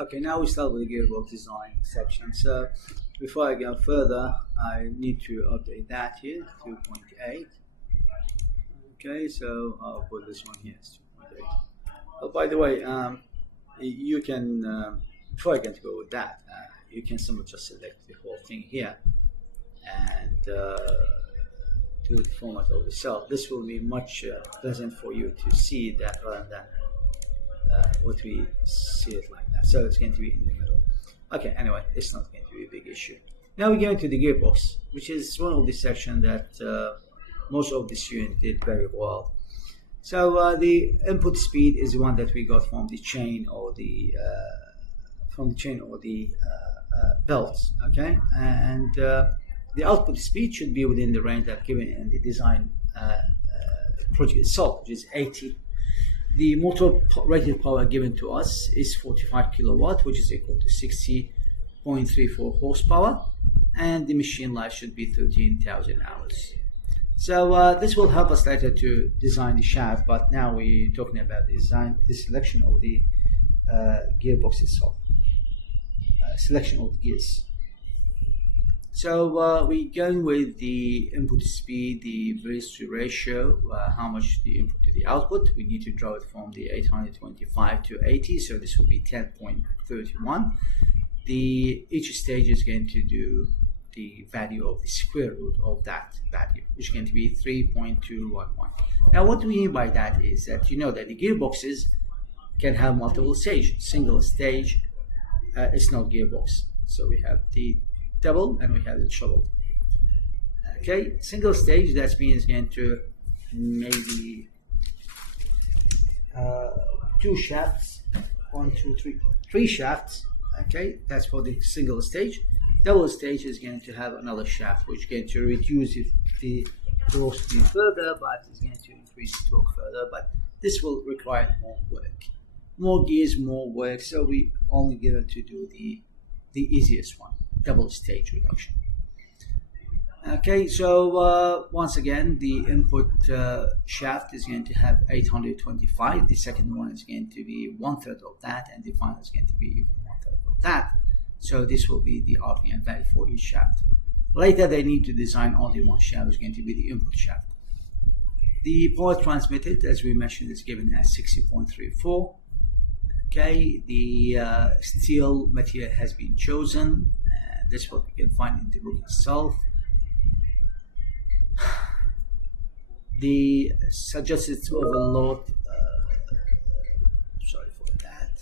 Okay, now we start with the gearbox design section. So before I go further, I need to update that here, 2.8. Okay, so I'll put this one here, it's 2.8. Oh, by the way, you can, before I get to go with that, you can simply just select the whole thing here and do the format of the cell. This will be much pleasant for you to see that rather than what we see it like that. So it's going to be in the middle. Okay, anyway, it's not going to be a big issue. Now we go into the gearbox, which is one of the sections that most of the students did very well. So the input speed is the one that we got from the chain or the belts. Okay, and the output speed should be within the range that given in the design project itself, which is 80. The motor rated power given to us is 45 kilowatt, which is equal to 60.34 horsepower, and the machine life should be 13,000 hours. So this will help us later to design the shaft, but now we're talking about the selection of the gearbox itself, selection of the gears. So we're going with the input speed, the velocity ratio, how much the input to the output. We need to draw it from the 825 to 80, so this will be 10.31. Each stage is going to do the value of the square root of that value, which is going to be 3.211. Now what we mean by that is that you know that the gearboxes can have multiple stages. Single stage is not gearbox. So we have the double and we have the treble. Okay, single stage, that means going to maybe two shafts, 1, 2, 3, 3 shafts. Okay, that's for the single stage. Double stage is going to have another shaft, which is going to reduce the velocity further, but it's going to increase the torque further. But this will require more work, more gears, more work. So we only going to do the easiest one, double stage reduction. Okay, so once again, the input shaft is going to have 825. The second one is going to be 1/3 of that, and the final is going to be even 1/3 of that. So this will be the RPM value for each shaft. Later, they need to design only one shaft, which is going to be the input shaft. The power transmitted, as we mentioned, is given as 60.34. Okay, the steel material has been chosen. This is what we can find in the book itself. The suggested overload, sorry for that.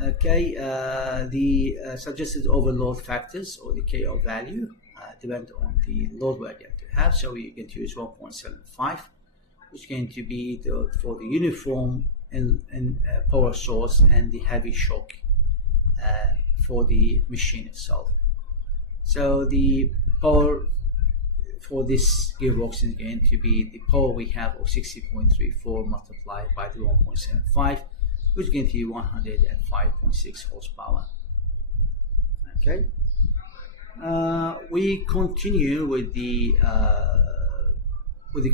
Okay, the suggested overload factors or the KO value depend on the load we're going to have. So we're going to use 1.75, which is going to be for the uniform and power source and the heavy shock for the machine itself. So the power for this gearbox is going to be the power we have of 60.34 multiplied by the 1.75, which is going to be 105.6 horsepower. Okay, we continue with the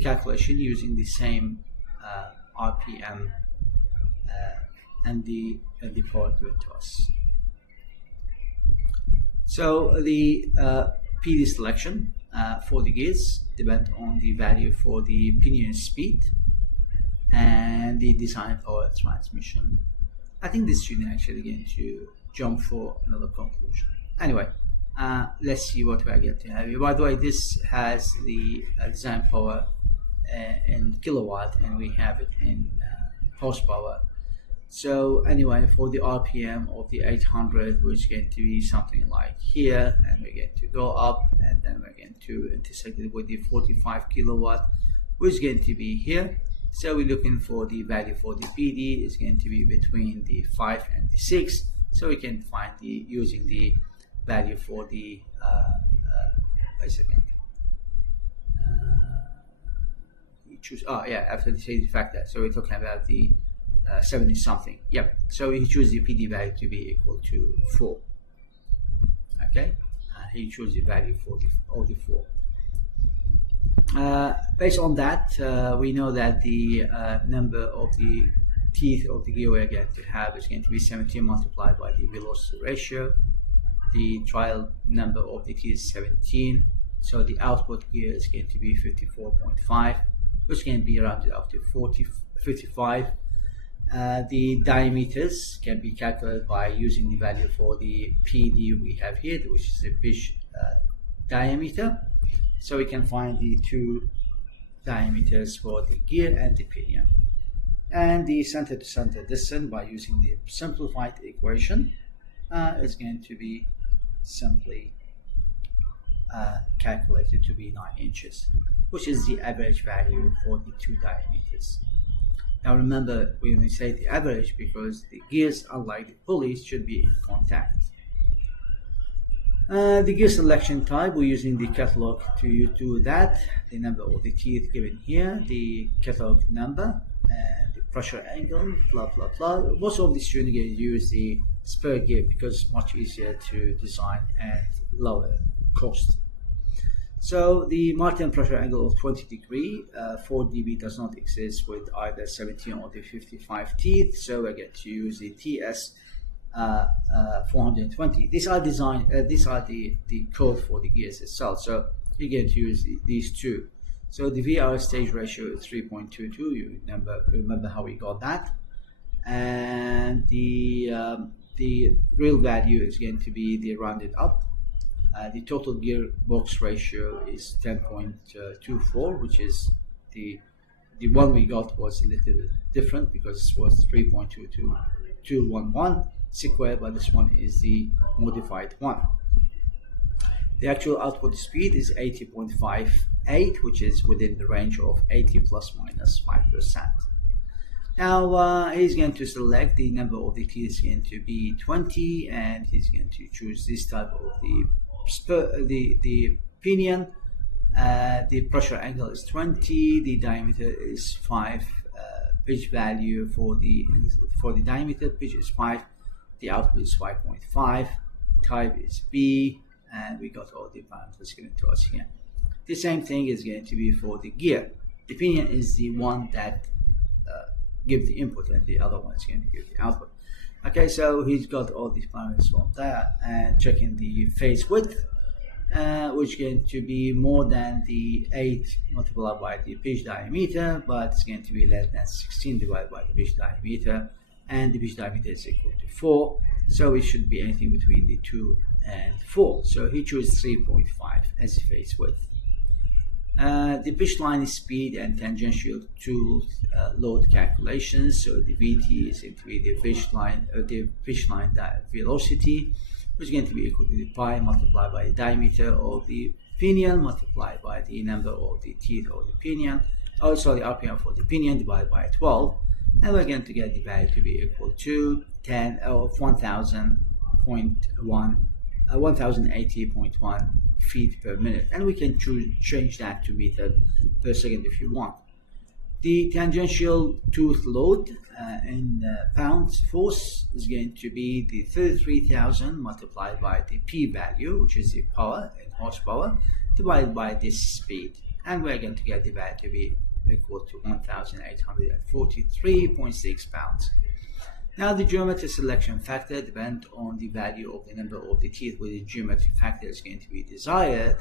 calculation using the same RPM and the power given to us. So the PD selection for the gears depend on the value for the pinion speed and the design power transmission. I think this student actually going to jump for another conclusion. Anyway, let's see what we are going to have here. By the way, this has the design power in kilowatt, and we have it in horsepower. So anyway, for the RPM of the 800, which is going to be something like here, and we're going to go up, and then we're going to intersect it with the 45 kilowatt, which is going to be here. So we're looking for the value for the PD is going to be between the 5 and the 6. So we can find using the value for the wait a second. You choose after the change factor. So we're talking about the 70 something. Yep. So he chooses the PD value to be equal to 4. Okay. He chooses the value for the 4. Based on that, we know that the number of the teeth of the gear we're going to have is going to be 17 multiplied by the velocity ratio. The trial number of the teeth is 17, so the output here is going to be 54.5, which can be rounded up to 55. The diameters can be calculated by using the value for the PD we have here, which is the pitch diameter. So we can find the two diameters for the gear and the pinion. And the center to center distance by using the simplified equation is going to be simply calculated to be 9 inches, which is the average value for the two diameters. Now remember, when we say the average, because the gears, unlike the pulleys, should be in contact. The gear selection type, we're using the catalog to do that. The number of the teeth given here, the catalog number, and the pressure angle, blah blah blah. Most of the students use the spur gear because it's much easier to design and lower cost. So the Martin pressure angle of 20 degree, 4 dB does not exist with either 17 or the 55 teeth, so I get to use the TS 420. These are the code for the gears itself, so you get to use these two. So the VR stage ratio is 3.22. You remember how we got that, and the real value is going to be the rounded up. The total gearbox ratio is 10.24, which is the one we got was a little bit different because it was 3.22211 square, but this one is the modified one. The actual output speed is 80.58, which is within the range of 80 plus minus 5%. Now he's going to select the number of the teeth is going to be 20, and he's going to choose this type of the pinion. The pressure angle is 20, the diameter is 5, pitch value for the diameter, pitch is 5, the output is 5.5, type is B, and we got all the parameters given to us here. The same thing is going to be for the gear. The pinion is the one that gives the input, and the other one is going to give the output. Okay, so he's got all these parameters from there, and checking the face width, which is going to be more than the 8 multiplied by the pitch diameter, but it's going to be less than 16 divided by the pitch diameter, and the pitch diameter is equal to 4, so it should be anything between the 2 and 4. So he chose 3.5 as the face width. The pitch line speed and tangential tooth load calculations. So the VT is going to be the pitch line velocity, which is going to be equal to the pi multiplied by the diameter of the pinion multiplied by the number of the teeth of the pinion. Also the RPM for the pinion divided by 12, and we're going to get the value to be equal to 1080.1 feet per minute, and we can change that to meter per second if you want. The tangential tooth load in pounds force is going to be the 33,000 multiplied by the P value, which is the power in horsepower, divided by this speed, and we're going to get the value to be equal to 1,843.6 pounds. Now the geometry selection factor depends on the value of the number of the teeth where the geometry factor is going to be desired,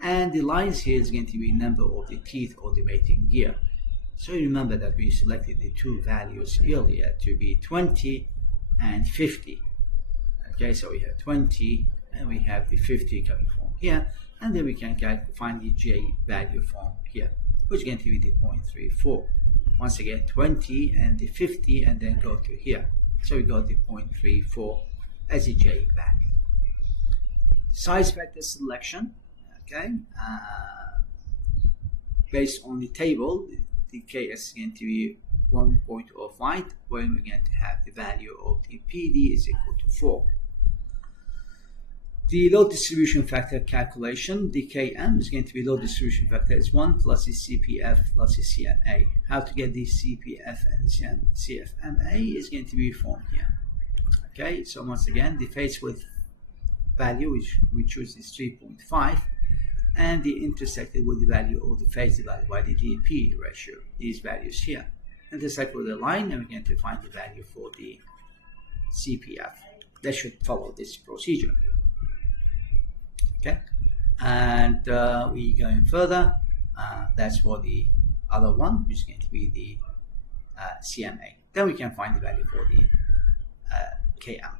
and the lines here is going to be number of the teeth of the mating gear. So you remember that we selected the two values earlier to be 20 and 50. Okay, so we have 20 and we have the 50 coming from here, and then we can find the J value from here, which is going to be the 0.34. Once again, 20 and the 50, and then go to here. So we got the 0.34 as a J value. Size factor selection, okay, based on the table, the KS is going to be 1.05, when we're going to have the value of the PD is equal to 4. The load distribution factor calculation, the Km is going to be load distribution factor is 1 plus the CPF plus the CMA. How to get the CPF and CFMA is going to be from here. Okay, so once again, the face width value, which we choose is 3.5, and the intersected with the value of the face divided by the DP ratio, these values here. intersect with the line, and we're going to find the value for the CPF. That should follow this procedure. Okay, and we going further. That's for the other one, which is going to be the CMA. Then we can find the value for the KM.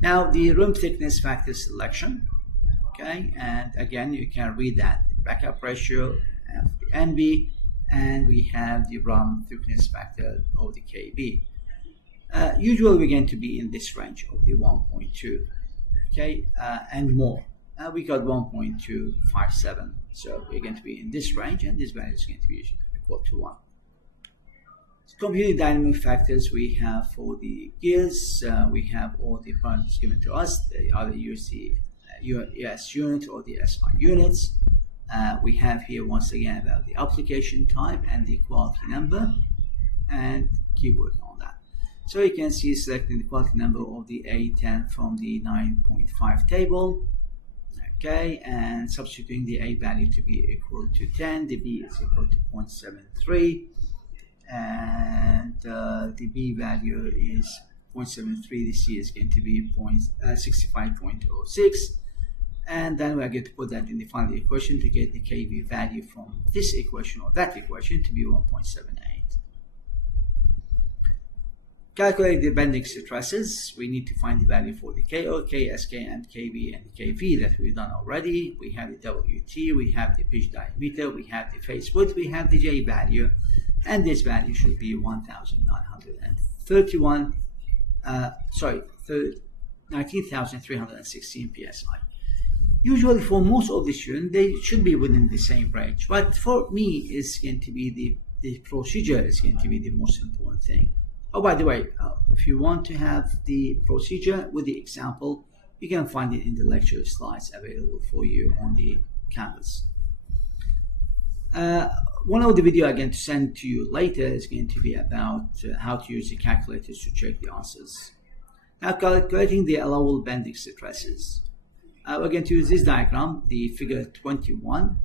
Now the room thickness factor selection. Okay, and again you can read that the backup ratio of the NB, and we have the room thickness factor of the KB. Usually we're going to be in this range of the 1.2, okay, and more. We got 1.257, so we're going to be in this range, and this value is going to be equal to 1. Computing dynamic factors we have for the gears, we have all the parameters given to us. They either use the US unit or the SI units. We have here once again about the application type and the quality number, and keep working on that. So you can see selecting the quality number of the A10 from the 9.5 table, okay, and substituting the A value to be equal to 10, the B is equal to 0.73, and the B value is 0.73, the C is going to be 65.06, and then we are going to put that in the final equation to get the KB value from this equation or that equation to be 1.78. Calculate the bending stresses. We need to find the value for the KO, KSK, and KB, and the KV that we've done already. We have the WT, we have the pitch diameter, we have the face width, we have the J value, and this value should be 19,316 psi. Usually for most of the students, they should be within the same range, but for me, it's going to be the procedure is going to be the most important thing. Oh, by the way, if you want to have the procedure with the example, you can find it in the lecture slides available for you on the Canvas. One of the video I'm going to send to you later is going to be about how to use the calculators to check the answers. Now, calculating the allowable bending stresses. We're going to use this diagram, the figure 21,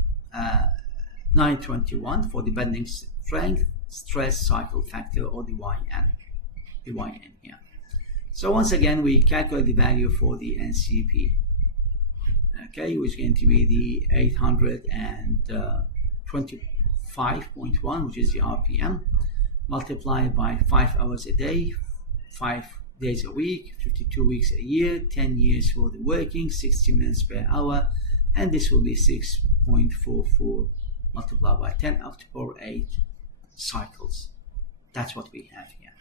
921 for the bending strength, stress cycle factor, or the YN here. So once again, we calculate the value for the NCP, okay, which is going to be the 825.1, which is the RPM, multiplied by 5 hours a day, 5 days a week, 52 weeks a year, 10 years for the working, 60 minutes per hour, and this will be 6.44 multiplied by 10 up to power 8 cycles. That's what we have here.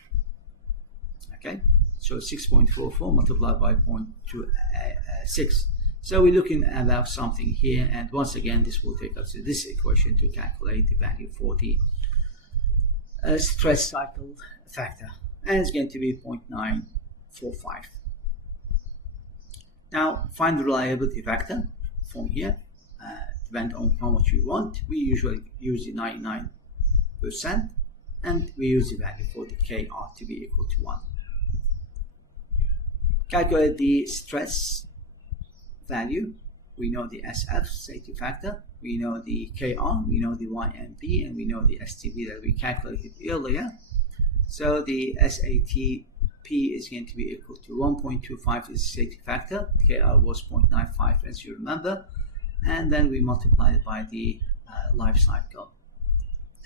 Okay, so 6.44 multiplied by 0.26. So we're looking at something here, and once again, this will take us to this equation to calculate the value for the stress cycle factor, and it's going to be 0.945. Now, find the reliability factor from here. Depend on how much you want. We usually use the 99%, and we use the value for the KR to be equal to 1. Calculate the stress value. We know the SF, safety factor. We know the KR, we know the YMP, and we know the STB that we calculated earlier. So the SATP is going to be equal to 1.25 is the safety factor. KR was 0.95 as you remember. And then we multiply it by the life cycle.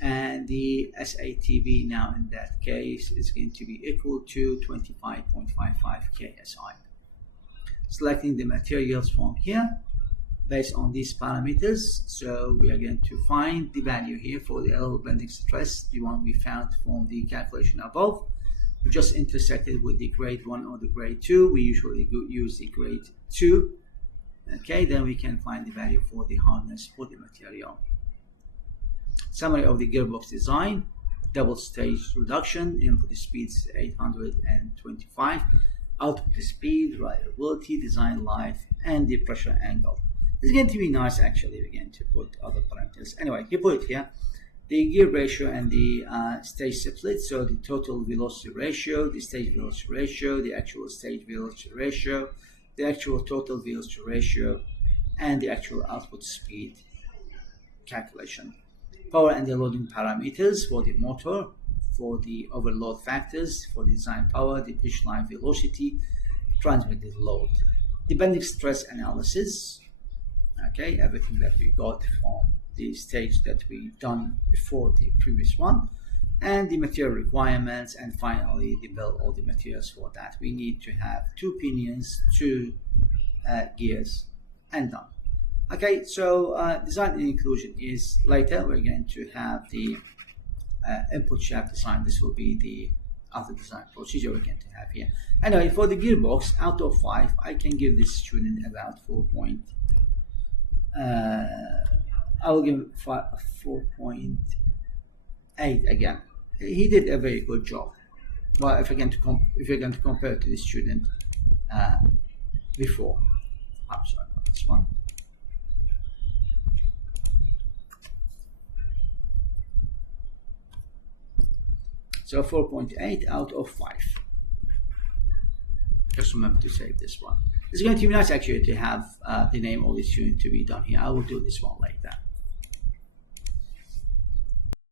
And the SATB now in that case is going to be equal to 25.55 KSI. Selecting the materials from here based on these parameters. So we are going to find the value here for the allowable bending stress, the one we found from the calculation above. We just intersected with the grade 1 or the grade 2. We usually use the grade 2. Okay, then we can find the value for the hardness for the material. Summary of the gearbox design: double stage reduction, input speed is 825, output speed, reliability, design life, and the pressure angle. It's going to be nice actually again to put other parameters. Anyway, you put it here, the gear ratio and the stage split, so the total velocity ratio, the stage velocity ratio, the actual stage velocity ratio, the actual total velocity ratio, and the actual output speed calculation. Power and the loading parameters for the motor, for the overload factors, for the design power, the pitch line velocity, transmitted load, the bending stress analysis, okay, everything that we got from the stage that we done before the previous one, and the material requirements, and finally the build all the materials for that. We need to have 2 pinions, 2 gears, and done. Okay, so design and inclusion is later. We're going to have the input shaft design. This will be the other design procedure we're going to have here. Anyway, for the gearbox, out of 5, I can give this student about 4. I will give 4.8 again. He did a very good job. Well, if you're going to compare to the student before, I'm sorry, not this one. So 4.8 out of 5. Just remember to save this one. It's going to be nice actually to have the name of the student to be done here. I will do this one later.